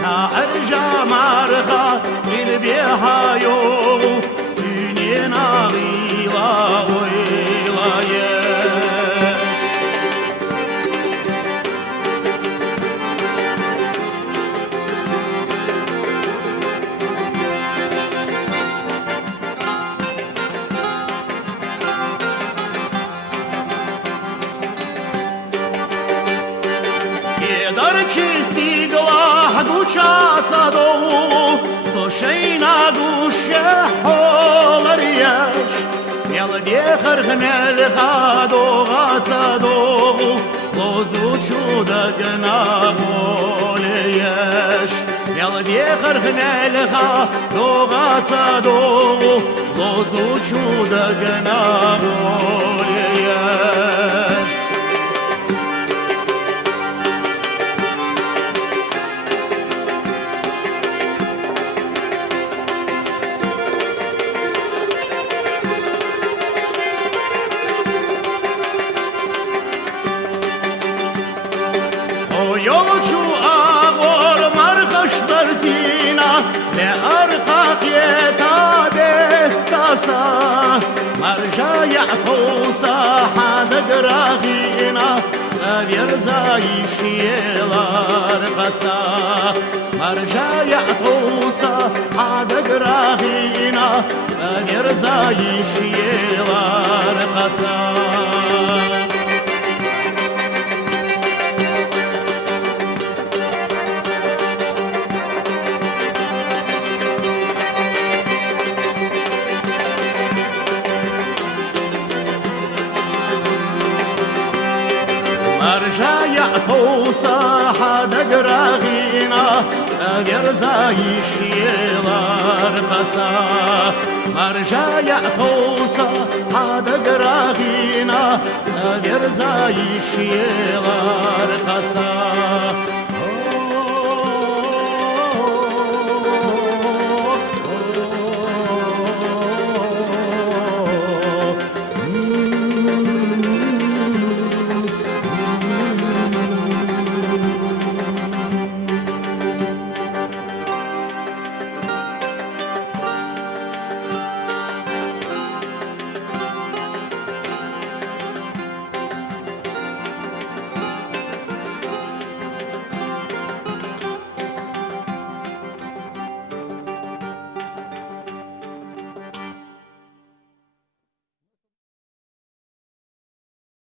سأرجع مرخا بالبيهايو دنينا غيلا ويلايا Dar cistigla gučaca dovu, Sošejna guše holarješ, Jel djehar hmelha dogaca dovu, Lozu čudak na volješ. Jel djehar hmelha dogaca dovu, Lozu čudak na volješ. Yolcu ağır markaş zarzina Ne arkak yetade tasa Marja ya'tusa hada grahina Savyer zayiş yelar qasa Marja ya'tusa hada grahina Savyer zayiş yelar qasa Marja ya'tusa hada grahina Savyer zayish yelar qasa Marja ya'tusa hada grahina Savyer zayish yelar qasa